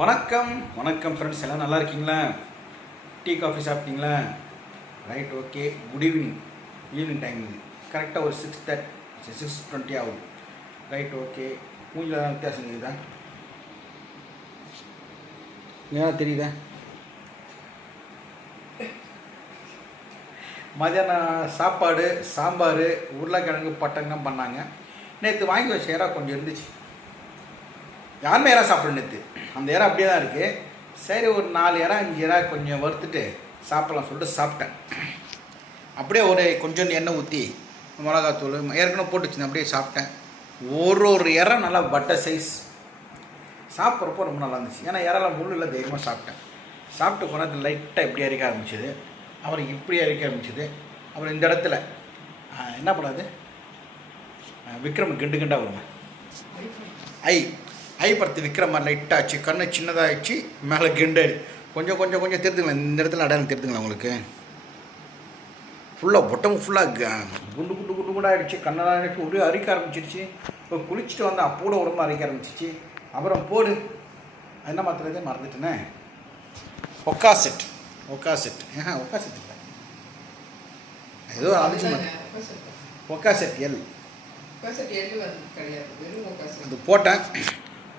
வணக்கம் வணக்கம் ஃப்ரெண்ட்ஸ், எல்லாம் நல்லா இருக்கீங்களா? டீ காஃபி சாப்பிட்டீங்களா? Right, okay. Good evening time இது கரெக்டாக ஒரு 6:20 ஆகுது. Right, okay. மூஞ்சில் தான் வித்தியாசம் தெரியுதா? ஏன் தெரியுதா? மதியானம் சாப்பாடு சாம்பார் உருளைக்கிழங்கு பட்டங்கம் பண்ணாங்க. நேற்று வாங்கி வச்ச இறா கொஞ்சம் இருந்துச்சு. யாருமே இறா சாப்பிட நேற்று அந்த இறா அப்படியே தான் இருக்குது. சரி, ஒரு 4 இறா 5 இறா கொஞ்சம் வறுத்துட்டு சாப்பிட்லாம் சொல்லிட்டு சாப்பிட்டேன். அப்படியே கொஞ்சம் எண்ணெய் ஊற்றி மிளகாத்தூள் ஏற்கனவே போட்டு வச்சுருந்தேன், அப்படியே சாப்பிட்டேன். ஒரு இறா நல்லா வட்டை சைஸ். சாப்பிட்றப்போ ரொம்ப நல்லா இருந்துச்சு. ஏன்னா இறாலாம் முள்ளில் தைரியமாக சாப்பிட்டு கொண்டாந்து லைட்டாக இப்படி அரிக்க ஆரம்பிச்சிது, அப்புறம் இப்படி அரிக்க ஆரம்பிச்சிது. அப்புறம் இந்த இடத்துல என்ன பண்ணாது, விக்ரம் கிண்டு கிண்டாக வருங்க. ஐ படுத்து விக்ரமா லைட்டாக ஆச்சு, கண்ணு சின்னதாகிடுச்சு, மேலே கிண்டு கொஞ்சம் தெரிஞ்சுங்களேன். இந்த இடத்துல அடையாளம் தெரிஞ்சுங்களேன் உங்களுக்கு. ஃபுல்லாக உடம்பு ஃபுல்லாக குண்டு ஆகிடுச்சு, கண்ணெல்லாம் ஆகிடுச்சு, ஒரே அரிக்க ஆரம்பிச்சிருச்சு. இப்போ குளிச்சுட்டு வந்து அப்போட உடம்பு அரிக்க ஆரம்பிச்சிச்சு. அப்புறம் போடு என்ன மாத்திரதே மறந்துட்டேனே, ஒக்காசெட் இல்லை, ஏதோ அழிச்சு ஒக்காசெட் எல் அது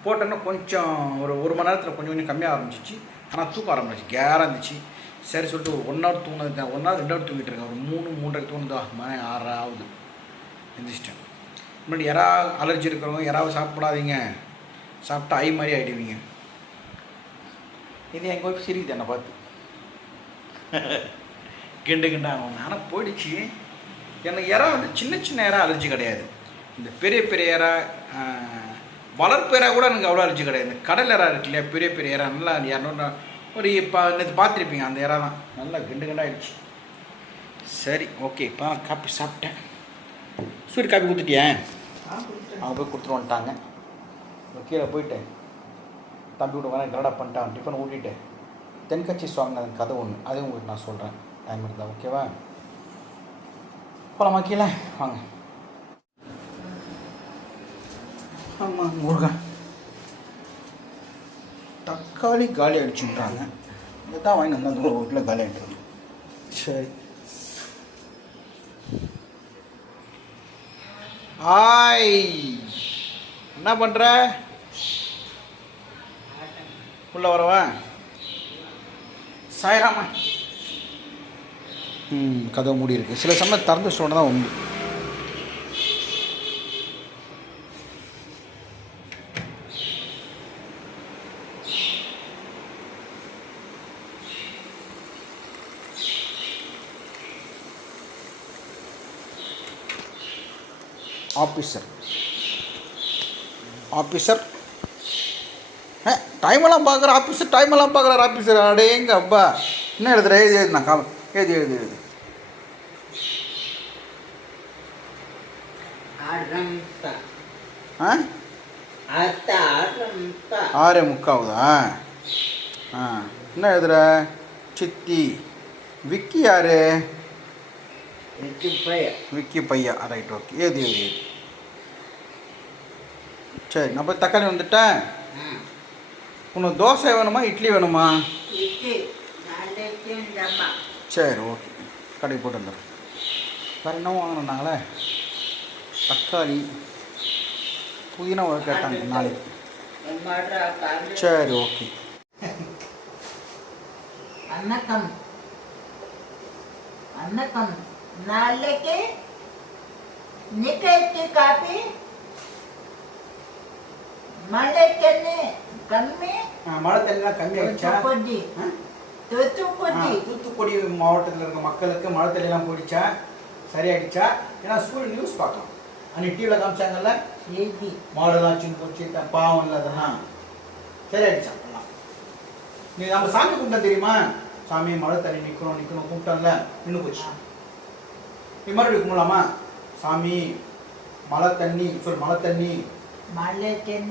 போட்டேன்னா கொஞ்சம் ஒரு மணி நேரத்தில் கொஞ்சம் கம்மியாக ஆரம்பிச்சிச்சு. ஆனால் தூக்கம் ஆரம்பிச்சு கேராக இருந்துச்சு. சரி சொல்லிட்டு ஒரு 1 ஹவர் தூங்கினது, 1 ஹவர் 2 ஹவர் தூங்கிட்டு இருக்கேன். ஒரு 3:30 தூங்குதா, மணி 6 ஆகுது, எந்திரிச்சிட்டேன். முன்னாடி இறா அலர்ஜி இருக்கிறவங்க இறாவை சாப்பிடாதீங்க, சாப்பிட்டா ஐ மாதிரி ஆகிடுவீங்க. இது எங்கள் ஒய்ஃப் சிரிக்குது என்னை பார்த்து, கிண்டு ஆகும். ஆனால் போயிடுச்சு. எனக்கு இறா சின்ன இறா அலர்ஜி கிடையாது. இந்த பெரிய இறா வளர்ப்பு இறா கூட எனக்கு அவ்வளோ அலர்ஜி கிடையாது. இந்த கடல் இறா இருக்கு இல்லையா, பெரிய இறா நல்லா 200 ஒரு இப்போ நேற்று பார்த்துருப்பீங்க, அந்த இறா தான் நல்லா கிண்டாகிடுச்சு. சரி, ஓகே. இப்போ தான் காப்பி சாப்பிட்டேன். சூரிய காப்பி கொடுத்துட்டியேன், அவங்க போய் கொடுத்துட்டு வந்துட்டாங்க. கீழே போயிட்டு தம்பி விட்டு வரேன் கரெக்டாக பண்ணிட்டான். டிஃபன் ஊட்டிட்டு தென்கட்சி சுவாமி கதை ஒன்று, அதையும் உங்களுக்கு நான் சொல்கிறேன் டைம் இருந்தால். ஓகேவா? போகலாமா கீழே? வாங்க. ஆமாம், முருகன் தக்காளி காலி அடிச்சுட்டாங்க. இதை தான் வாங்கி வந்தால் அந்த ஒரு கிலோ காலி ஆகிட்டு. சரி, ஆய் என்ன பண்ணுற? உள்ள வரவா? சாயராமா. கதவு மூடி இருக்குது. சில சமயம் திறந்து சொன்ன தான் உண்டு. ஆஃபீஸர் டைமெல்லாம் பார்க்குற ஆஃபீஸர் அடே எங்க அப்பா என்ன எழுதுற? எழுது நான் எழுது. ஆ 6:45. என்ன எழுதுற? சித்தி. விக்கி யாரு? விக்கி பையா. Right, okay. ஏது சரி, நான் போய் தக்காளி வந்துட்டேன். உனக்கு தோசை வேணுமா இட்லி வேணுமா? சரி, ஓகே. கடை போட்டு வந்துடுறேன். வேறு என்ன வாங்கினாங்களே? தக்காளி புதினா கேட்டாங்க நாளைக்கு. சரி, ஓகே. அன்னக்கம் நாளைக்கு நிக்கி காப்பி மழை தண்ணி கம்மி. மழை தண்ணிலாம் கம்மியாகிடுச்சா? தூத்துக்குடி மாவட்டத்தில் இருக்க மக்களுக்கு மழை தண்ணிலாம் போயிடுச்சா? சரியாயிடுச்சா? ஏன்னா ஸ்கூல் நியூஸ் பார்க்கலாம், அன்னைக்கு டிவியில் காமிச்சாங்கல்ல, மாடெல்லாம் சின்ன போச்சு, பாவம் இல்லை, அதெல்லாம் சரியாயிடுச்சா? நீ நம்ம சாமி கும்பிட்டா தெரியுமா? சாமி மழை தண்ணி நிற்கணும் கும்பிட்டோம்ல, நின்று போச்சு. நீ மறுபடியும் கும்பிடலாமா? சாமி மழை தண்ணி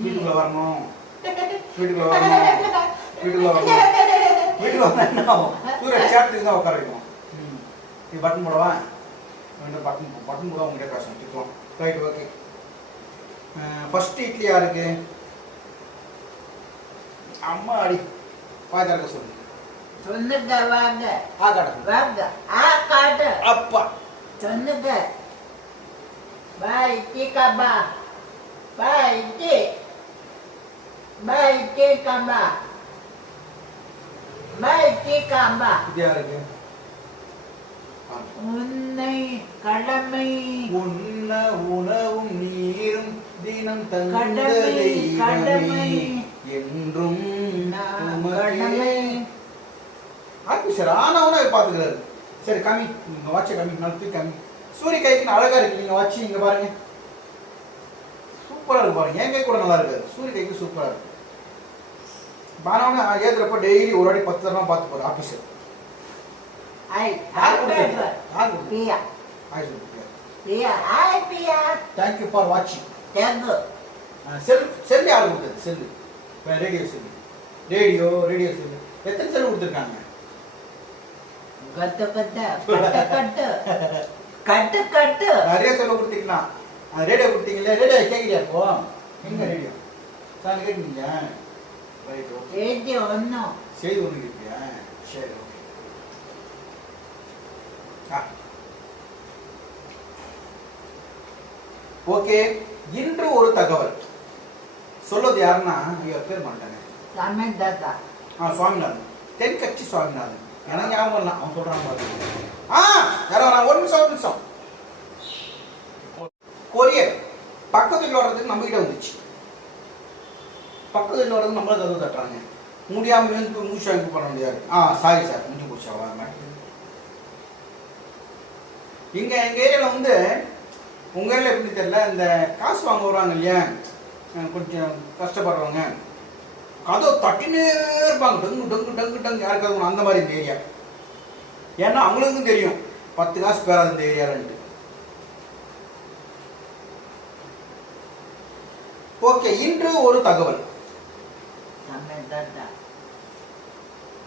வீட்டுக்குள்ள வரணும், வீட்டுக்குள்ள வந்தா என்ன ஆகும்? சேர்த்துக்கு தான் உட்கார வைக்கணும். நீ பட்டன் போடவா? பட்டன் போட உங்ககிட்ட பேசணும், திட்டுவோம். Right, okay. ஃபர்ஸ்ட் இட்லி யாருக்கு? அம்மா அடி வாய் திறக்க சொல்லு. சொன்னுங்க வாங்க ஆ காட்டு. வாங்க ஆ காட்டு அப்பா சொன்னுங்க பாய் கபா பாய் கபா பாய் கபா இது யாருக்கு? உன்னை கடமை உண்ண உணவும் நீரும் தினம் தந்த கடமை தெய்வமே என்றும் கடமை ஆபீசர் ஆனவனா பாத்துக்கிறாரு. சரி கம்மி, நீங்க வாட்ச கம்மி, நடத்தி கம்மி. சூரிய கைக்கு அழகா இருக்கு. நீங்க வச்சு இங்க பாருங்க, சூப்பரா இருக்கு பாருங்க. என் கை கூட நல்லா இருக்காது, சூரிய கைக்கு சூப்பரா இருக்கு. பானவனா ஏத்துறப்ப டெய்லி ஒரு வாட்டி 10 தடவை பார்த்து போற ஆபீசர். ஐ பியா பியா ஐ பியா தேங்க்யூ ஃபார் வாட்சிங். தேங்கு செல் யாரு கொடுத்தது? Cell radio cell, radio cell. எத்தனை செல்லு கொடுத்துருக்காங்க? கட்டு கட்டு கட்டு கட்டு கட்டு நிறைய செல்லு கொடுத்தீங்களா? ரேடியோ கொடுத்தீங்களே, ரேடியோ கேட்கலையா? இப்போ எங்க ரேடியோ சார் கேட்டீங்க? Right, okay. ஏடி ஒன்னும் செய்தி ஒன்று இருக்கியா? சரி, ஓகே. ஓகே. இன்று ஒரு தகவல் சொல்வது யாருன்னா, ஐயோ பேர் மாட்டாங்க, சமந்ததா சுவாமிநாதன், தென்கட்சி சுவாமிநாதன். எனக்கு ஞாபகம் இல்லை, அவன் சொல்றான் பாருங்க. யாரா ஒரு நிமிஷம். கொரியர் பக்கத்து வீட்டில் வர்றதுக்கு நம்ம கிட்ட வந்துச்சு. பக்கத்து வீட்டில் வர்றது நம்மள கதவு தட்டுறாங்க. முடியாம வந்து மூச்சு வாங்கி பண்ண முடியாது. சாரி சார், முடிஞ்சு போச்சா வாங்க. இங்க எங்க ஏரியாவில் வந்து, உங்க ஏரியாவில் எப்படி தெரியல, இந்த காசு வாங்க வருவாங்க இல்லையா, கொஞ்சம் கஷ்டப்படுறவங்க, கதவை தட்டினே இருப்பாங்க. டங்கு டங்கு டங்கு டங்கு. யாருக்காவது அந்த மாதிரி இந்த ஏரியா. ஏன்னா அவங்களுக்கும் தெரியும் 10 காசு பேராது இந்த ஏரியாலன்ட்டு. ஓகே. இன்று ஒரு தகவல்.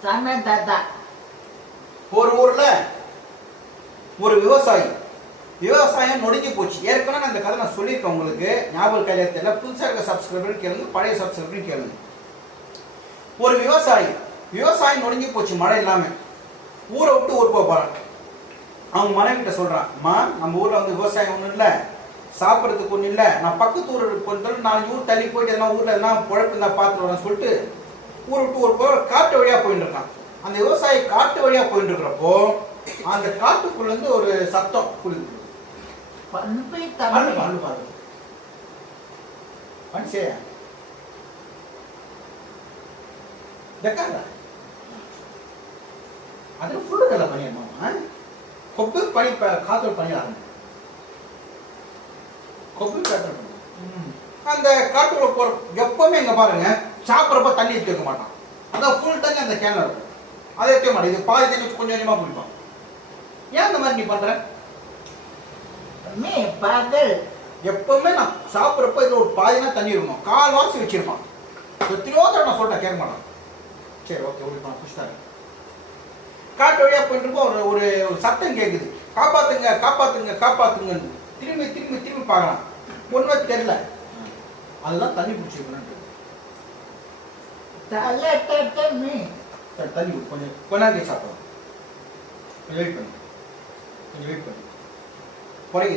சமந்ததா ஒரு ஊர்ல ஒரு விவசாயம் நொடிஞ்சு போச்சு. ஏற்கனவே அந்த கதை நான் சொல்லியிருக்கேன் உங்களுக்கு, ஞாபகம் கையில. புதுசாக இருக்க சப்ஸ்கிரைபர் கேளுங்க, பழைய சப்ஸ்கிரைபர் கேளுங்க. ஒரு விவசாயம் நொடிஞ்சு போச்சு, மழை இல்லாம. ஊரை விட்டு ஊருக்கு போறான். அவங்க மனைவி கிட்ட சொல்றான், அம்மா நம்ம ஊர்ல வந்து விவசாயம் ஒன்றும் இல்லை, சாப்பிட்றதுக்கு ஒன்றும் இல்லை, நான் பக்கத்து ஊர் கொஞ்சம் 4 ஊர் தள்ளி போயிட்டு எதனா ஊர்ல எதனா குழப்பம் இருந்தா பார்த்துட்டு வரேன் சொல்லிட்டு ஊரை விட்டு ஊர் போய் காட்டு வழியா போயிட்டு இருக்கான். அந்த விவசாயி காட்டு வழியா போயிட்டு இருக்கிறப்போ அந்த காட்டுக்குள்ள இருந்து ஒரு சத்தம் குளிக்குது. அது ஃபுல்லு கல்ல பண்ணிடணுமா? கொப்பு பனி காத்தோட பண்ணி ஆரம்பி கொப்பு காத்தோட அந்த காட்டுக்குள்ள போற எப்பவுமே இங்க பாருங்க, சாப்பிட்றப்ப தண்ணி எடுத்து வைக்க மாட்டான். அதான் ஃபுல் தண்ணி அந்த கேன்ல இருக்கும், அதை எடுக்க மாட்டேன். இது பாதி தண்ணி வச்சு கொஞ்சம் கொஞ்சமா குடிப்பான். ஏன் அந்த மாதிரி நீ பண்ற? எப்பவுமே நான் சாப்பிட்றப்ப இதுல ஒரு பாதினா தண்ணி இருக்கணும், 1/4 வாசி வச்சிருப்பான். எத்தனையோ தடவை நான் சொல்லிட்டேன், கேட்க மாட்டான். சரி ஓகே, ஓடிப்பான், புஷ்டாரு. காட்டு வழியா போயிட்டு இருப்போம், ஒரு சத்தம் கேட்குது, காப்பாத்துங்க காப்பாத்துங்க காப்பாத்துங்கன்னு. திரும்பி திரும்பி திரும்பி பார்க்கலாம், ஒன்றுமே தெரியல. அதுதான் தண்ணி பிடிச்சிருக்கணும். தண்ணி கொஞ்சம் கொண்டாந்து சாப்பிடலாம். கொஞ்சம் வெயிட் பண்ணி குறைக்க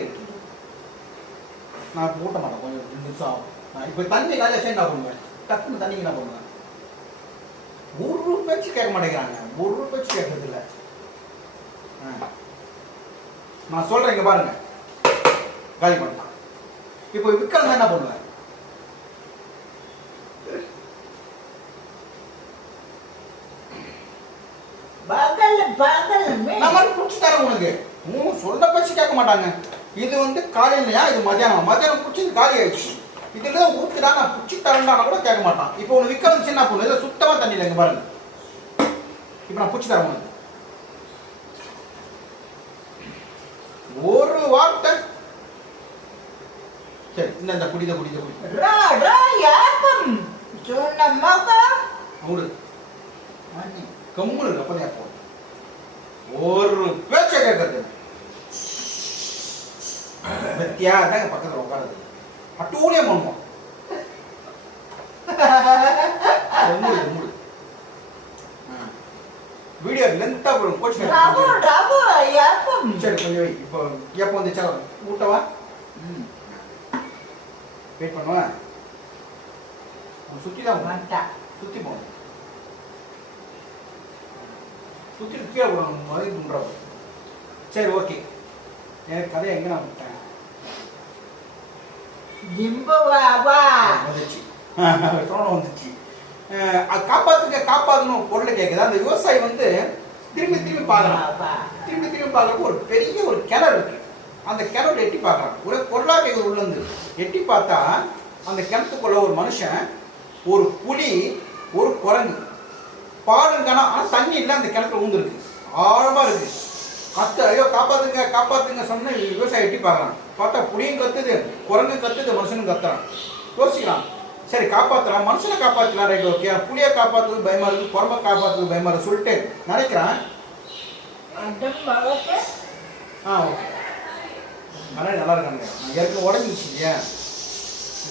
நான் ஊட்ட மாட்டேன், கொஞ்சம் 2 நிமிஷம் ஆகும். நான் இப்போ தண்ணி காலையில் என்ன பண்ணுவேன், டக்குன்னு தண்ணி என்ன பண்ணுவேன். ஒரு பேச்சு கேட்க மாட்டேங்கிறாங்க, ஒரு பேச்சு கேட்கறது இல்லை. நான் சொல்றேன், இங்க பாருங்க, காலி பண்ணலாம். இப்போ விக்கல் என்ன பண்ணுவேன், குடிச்சு தரேன் உனக்கு. சொல்ல பேச்சு கேட்க மாட்டாங்க. இது வந்து காலையிலையா, இது மத்தியானம் குடிச்சு காலி ஆயிடுச்சு. இதுல ஊத்துடா, நான் குடிச்சு தரேன்டா கூட கேட்க மாட்டான். இப்போ உனக்கு விக்க வந்துச்சு என்ன பண்ணும், இதில் சுத்தமா தண்ணி இல்லை. இங்க பாருங்க, இப்போ நான் குடிச்சு தரேன் உனக்கு. ஒரு வார்த்தை சரி, இந்த குடித கம்முனு அப்பதான் போ. ஒரு பேச்ச கேட்கறது தாங்க பக்கத்துல உட்காருது. அட்டூழியம் பண்ணுவோம். மூடு வீடியோ லென்த்தா போடும் கோச். சரி கொஞ்சம் வை. இப்போ எப்போ வந்துச்சா ஊட்டவா? வெயிட் பண்ணுவா. சுற்றி தான் சுற்றி போகணும். சுற்றி கீழே போடணும். மாதிரி பண்ணுறோம். சரி ஓகே. எனக்கு கதையை எங்கே நான் விட்டேன்? வந்துச்சு சோனம் வந்துச்சு. காப்பாற்றணும் பொருளை கேட்குது. அந்த விவசாயி வந்து திரும்பி திரும்பி பார்க்குறான். திரும்பி திரும்பி பார்க்குறப்போ ஒரு பெரிய ஒரு கிணறு இருக்கு. அந்த கிணறு எட்டி பார்க்குறான். ஒரே பொருளாக கேட்குது உள்ளேருந்து. எட்டி பார்த்தா அந்த கிணத்துக்குள்ள ஒரு மனுஷன், ஒரு புலி, ஒரு குரங்கு பாடுங்கானா. ஆனால் தண்ணி இல்லை. அந்த கிணத்துல ஊந்துருக்கு. ஆழமாக இருக்கு. ஐயோ காப்பாத்துங்க காப்பாத்துங்க சொன்ன விவசாயி எட்டி பார்க்குறான். பார்த்தா புலியும் கத்துது, குரங்கு கத்துது, மனுஷனும் கத்துறான். யோசிக்கிறான். சரி காப்பாற்றலாம், மனுஷனை காப்பாற்றலாம், ரைட் ஓகே. புளியை காப்பாற்றுறது பயமா இருக்கு, குரம்பை காப்பாற்றுறது பயமா இருக்கு சொல்லிட்டு நினைக்கிறான். ஓகே மழை நல்லா இருக்காங்க. நான் ஏற்கனவே உடஞ்சிச்சு இல்லையா?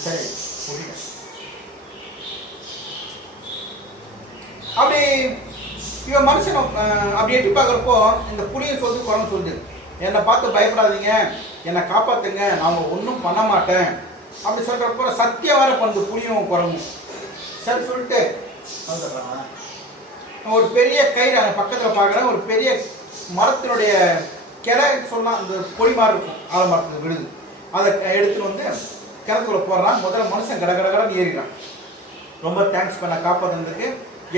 சரி அப்படி இவன் மனுஷன் அப்படி எட்டி பார்க்குறப்போ இந்த புளியை சொல்லுது, குரங்கு சொல்லுது, என்னை பார்த்து பயப்படாதீங்க, என்னை காப்பாற்றுங்க, நான் ஒன்றும் பண்ண மாட்டேன் அப்படி சொல்கிறப்போ சத்தியம் வேற பண்ணுது புளியும் குரங்கும். சரி சொல்லிட்டு ஒரு பெரிய கயிறு அந்த பக்கத்தில் பார்க்குறேன். ஒரு பெரிய மரத்தினுடைய கிளை சொன்னால் அந்த பொடி மாதிரி இருக்கும், ஆலமரத்தில் விழுது. அதை எடுத்துகிட்டு வந்து கிணத்துக்குள்ள போடுறான். முதல்ல மனுஷன் கடகடன்னு ஏறிக்கிறான். ரொம்ப தேங்க்ஸ் பண்ண காப்பாற்றுறதுக்கு.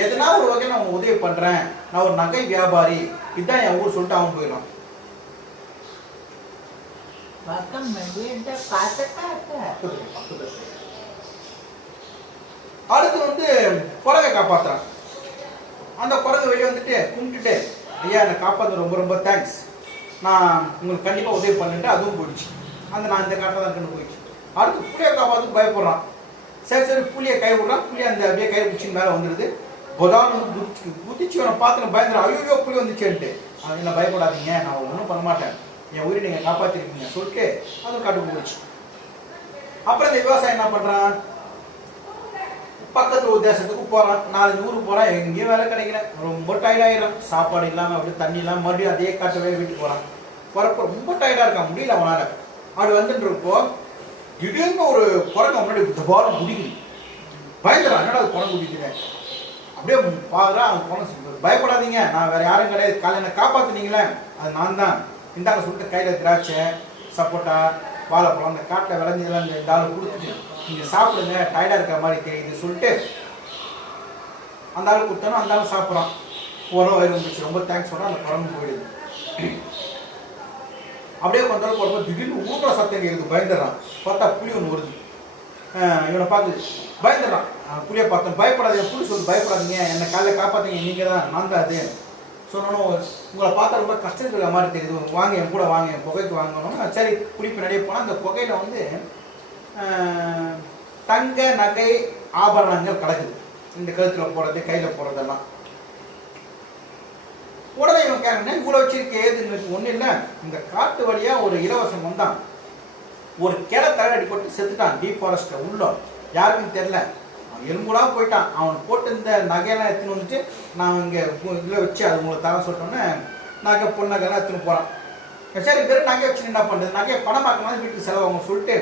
எதுனா ஒரு வகையில் நான் உதவி பண்ணுறேன், நான் ஒரு நகை வியாபாரி, இதுதான் என் ஊர் சொல்லிட்டு அவன் போயிடலாம். அடுத்து வந்து குரங்கை காப்பாற்றுறான். அந்த குரங்கு வெளியே வந்துட்டு கும்பிட்டுட்டு, ஐயா என்னை காப்பாற்ற ரொம்ப ரொம்ப தேங்க்ஸ், நான் உங்களுக்கு கண்டிப்பாக உதவி பண்ணிட்டு அதுவும் போயிடுச்சு. நான் இந்த காட்டில் தான் இருக்குன்னு போயிடுச்சு. அடுத்து புளியை காப்பாற்று பயப்படுறான். சரி புளியை கை விடுறான். புளி அந்த அப்படியே கை பிடிச்சின்னு மேலே வந்துடுது. பொதான்னு குதிச்சு அவனை பார்த்து பயந்துடும். ஐயோ புளி வந்துச்சேன்ட்டு. என்ன பயப்படாதீங்க, நான் ஒன்றும் பண்ண மாட்டேன், என் உயிரை நீங்கள் காப்பாற்றிருக்கீங்க சொல்லிட்டு அதுவும் காட்டுக்கு போயிடுச்சு. அப்புறம் இந்த விவசாயம் என்ன பண்ணுறான்? பக்கத்து ஒரு தேசத்துக்கு போகிறான். 4 ஊருக்கு போகிறான். எங்கேயும் வேலை கிடைக்கல. ரொம்ப டயர்டாயிடும். சாப்பாடு இல்லாமல் அப்படியே தண்ணி இல்லாமல் மறுபடியும் அதே காட்டு வேலை வீட்டுக்கு போகிறான். போகிறப்ப ரொம்ப டயர்டாக இருக்கான், முடியல அவனால். அப்படி வந்துட்டு இருப்போ திடீர்னு ஒரு குரங்கு முன்னாடி பாலம் குடிக்குது. பயந்துடான். என்னடா அது குரங்கு குடிக்குது? அப்படியே பாக்குறா. அவன் குரங்கு பயப்படாதீங்க, நான் வேற யாரும் கிடையாது, காலையில் என்னை காப்பாற்றுனீங்களே அது நான் தான், இந்தாங்க சொல்லிட்டு கையில் திராட்சை, சப்போட்டா, வாழைப்பழம் அந்த காட்டில் விளைஞ்சதெல்லாம் இந்த டாலர் கொடுத்துட்டு நீங்கள் சாப்பிடுங்க, டயர்டாக இருக்கிற மாதிரி தெரியுது சொல்லிட்டு அந்த ஆள் கொடுத்தோன்னா அந்த ஆள் சாப்பிட்றான். உரம் வயிறு வந்துச்சு. ரொம்ப தேங்க்ஸ் சொல்கிறேன். அந்த குரங்கு போயிடுது. அப்படியே கொஞ்சம் போகிறப்ப திடீர்னு ஊட்டுற சத்தம் கேட்குது. பயந்துடுறான். பார்த்தா புளி ஒன்று வருது. இவனை பார்க்குது. பயந்துடுறான். புளியை பார்த்தோம். பயப்படாதீங்க, புளி சொல்லி பயப்படாதீங்க, என்னை காலையில் காப்பாற்றீங்க, நீங்கள் தான், நான் தான் அது சொன்னோன்னு. உங்களை பார்த்தா ரொம்ப கஷ்டம் இருக்கிற மாதிரி தெரியுது, வாங்க என் கூட வாங்க, என் புகைக்கு வாங்கணும். சரி புளி பின்னாடியே போனால் அந்த புகையில் வந்து தங்க நகை ஆபரணங்கள் கிடக்குது. இந்த கழுத்தில் போடுறது, கையில் போடுறதெல்லாம். உடனே இவன் கேட்கணும், இவ்வளோ வச்சிருக்க ஏதுன்னு. ஒன்றும் இல்லை, இந்த காட்டு வழியாக ஒரு இலவசம் வந்தான். ஒரு கிளை தகடி போட்டு செத்துட்டான். டீப் ஃபாரஸ்ட்டில் உள்ள யாருக்கும் தெரில. அவன் எலும்புலாம் போயிட்டான். அவன் போட்டு இந்த நகையெல்லாம் எடுத்துன்னு வந்துட்டு நான் இங்கே இதில் வச்சு அது உங்களை தர சொல்லிட்டோன்னே நகை பொண்ணு நகைலாம் எடுத்துன்னு போகிறான். சரி பேர் நகை வச்சு என்ன பண்ணுறது, நகையை பணமாக்கலாம் வீட்டுக்கு செலவாங்க சொல்லிட்டு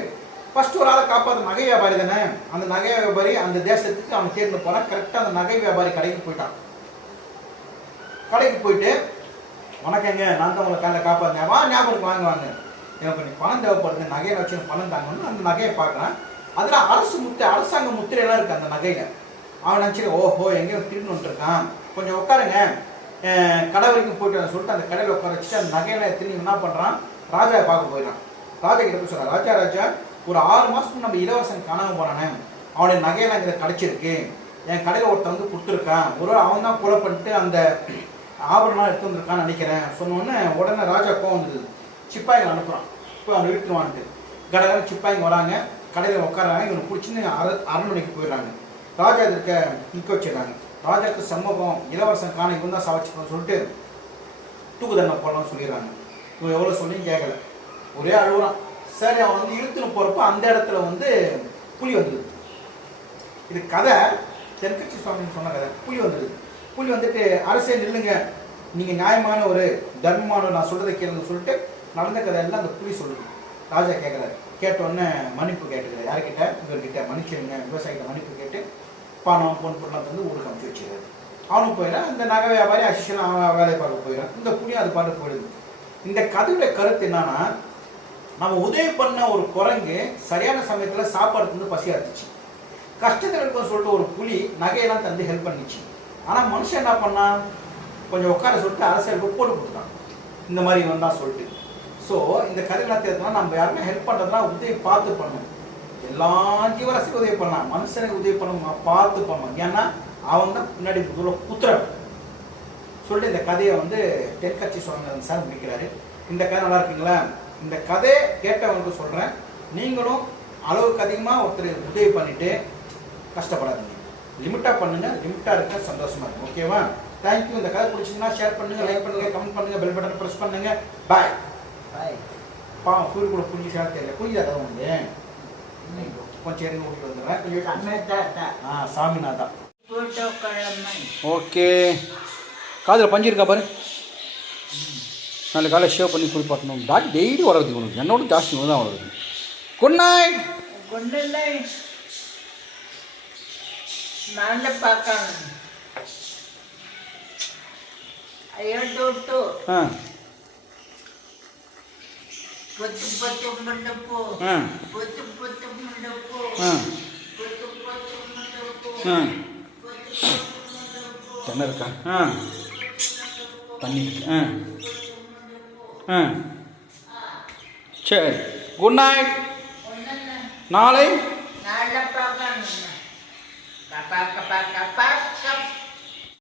ஃபஸ்ட்டு ஒரு ஆளை காப்பாற்ற நகை வியாபாரி தானே. அந்த நகை வியாபாரி அந்த தேசத்துக்கு அவன் தேர்ந்து போகிறான். கரெக்டாக அந்த நகை வியாபாரி கடைக்கு போயிட்டான். கடைக்கு போயிட்டு வணக்கங்க, நான் தான் உங்களை காலையில் காப்பாற்றுங்க, வா ஞாபகம் வாங்குவாங்க, எனக்கு கொஞ்சம் பணம் தேவைப்படுது, நகையை வச்சு பணம் தாங்கன்னு அந்த நகையை பார்க்குறான். அதில் அரசாங்க முத்திரையெல்லாம் இருக்குது அந்த நகையில். அவன் நினச்சிக்க, ஓஹோ எங்கேயோ திருன்னு வந்துருக்கான், கொஞ்சம் உட்காருங்க, கடை வரைக்கும் போய்ட்டு சொல்லிட்டு அந்த கடையில் உட்கார வச்சுட்டு அந்த நகையெல்லாம் திரும்பி என்ன பண்ணுறான், ராஜாவை பார்க்க போயிடறான். ராஜா கிட்ட போய் சொல்கிறான், ராஜா ஒரு 6 மாதத்துக்கு நம்ம இலவசம் காணாமல் போனானே, அவனுடைய நகையெல்லாம் இங்கே கிடச்சிருக்கு, என் கடையில் ஒருத்தன் வந்து கொடுத்துருக்கான், ஒரு அவன் தான் கொலை பண்ணிட்டு அந்த ஆபரணம் எடுத்து வந்திருக்கான்னு நினைக்கிறேன் சொன்னோன்னே உடனே ராஜா கோவம் வந்தது. சிப்பாய்கள் அனுப்புகிறான், போய் அவனை இழுத்துருவான்ட்டு. கடற்கரை சிப்பாய்ங்க வராங்க, கடையில் உட்காராங்க. இவனை பிடிச்சின்னு அரண்மனைக்கு போயிடுறாங்க. ராஜா இருக்க நிற்க வச்சிடுறாங்க. ராஜாவுக்கு சம்மதம், இளவரசன் காண இவன் தான் சாவச்சுக்கணும்னு சொல்லிட்டு தூக்கு தண்டனை போடலாம்னு சொல்லிடுறாங்க. இவன் எவ்வளோ சொல்லியும் கேட்கல, ஒரே அழுகுறான். சரி அவன் வந்து இழுத்துன்னு போகிறப்ப அந்த இடத்துல வந்து புலி வந்தது. இது கதை தென்கட்சி சுவாமின்னு சொன்ன கதை. புலி வந்துடுது. புலி வந்துட்டு அரசே நில்லுங்க, நீங்கள் நியாயமான ஒரு தர்மமான நான் சொல்கிறத கேளுங்க சொல்லிட்டு நடந்த கதையெல்லாம் அந்த புலி சொல்லுது. ராஜா கேட்குறாரு. கேட்டோடனே மன்னிப்பு கேட்டுக்கிறார். யார்கிட்ட? இவர்கிட்ட மன்னிச்சிருங்க, விவசாயிகிட்ட மன்னிப்பு கேட்டு பணம் பொன் பொருளாக வந்து ஊருக்கு அனுப்பிச்சு வச்சுக்கிறாரு. அவனும் போயிடறான். இந்த நகை வியாபாரி அசிஷன் அவன் வேலையை பார்க்க போயிடறான். இந்த புலியும் அது பாட்டு போயிடுது. இந்த கதையோட கருத்து என்னன்னா, நம்ம உதவி பண்ண ஒரு குரங்கு சரியான சமயத்தில் சாப்பாடு வந்து பசியாக இருந்துச்சு. கஷ்டத்தில் இருக்குன்னு சொல்லிட்டு ஒரு புலி நகையெல்லாம் தந்து ஹெல்ப் பண்ணிச்சு. ஆனால் மனுஷன் என்ன பண்ணான்? கொஞ்சம் உட்கார சொல்லிட்டு அரசியலுக்கு போட்டு கொடுத்தான். இந்த மாதிரி இவன் தான் சொல்லிட்டு. ஸோ இந்த கதையெல்லாம் தெரிஞ்சதுனா நம்ம யாருமே ஹெல்ப் பண்ணுறதுனா உதவி பார்த்து பண்ணணும். எல்லா ஜீவராசிக்கும் உதவி பண்ணலாம், மனுஷனுக்கு உதவி பண்ணணும், பார்த்து பண்ணணும். ஏன்னா அவன் தான் பின்னாடி குத்துறான் சொல்லிட்டு இந்த கதையை வந்து தென்கட்சி சுவாமிநாதன் சார் முடிக்கிறாரு. இந்த கதை நல்லா இருக்குங்களா? இந்த கதையை கேட்டவங்களுக்கு சொல்கிறேன், நீங்களும் அளவுக்கு அதிகமாக ஒருத்தர் உதவி பண்ணிவிட்டு கஷ்டப்படாதீங்க. லிமிட்டாக பண்ணுங்கள், லிமிட்டாக இருக்க சந்தோஷமாக இருக்கும். ஓகேவா? தேங்க்யூ. இந்த கதை பிடிச்சிங்கன்னா ஷேர் பண்ணுங்கள், லைக் பண்ணுங்கள், கமெண்ட் பண்ணுங்கள், பெல் பட்டனை ப்ரெஸ் பண்ணுங்கள். பாய் பாய். சூரிய கூட புரிஞ்சு தெரியல. புரிஞ்சா கதை வந்து கொஞ்சம் எங்க ஓட்டிட்டு வந்துடுறேன். சாமிநாதா. ஓகே. காதில் பஞ்சு இருக்கா பாரு. நாளைக்கு காலை ஷேவ் பண்ணி குளிப்பாட்டணும். டாக் டெய்லி வளருது உனக்கு, என்னோட ஜாஸ்தி தான் வளருது. Good night. Good night. நான் பார்க்கணும். ஐயோ டோட்டோ. பொத்து பொத்து முண்டப்போ. பொத்து பொத்து முண்டப்போ. பொத்து பொத்து முண்டப்போ. என்ன இருக்கா? தண்ணி இருக்கு. சரி, குட் நைட். நாளை பார்க்கணும்.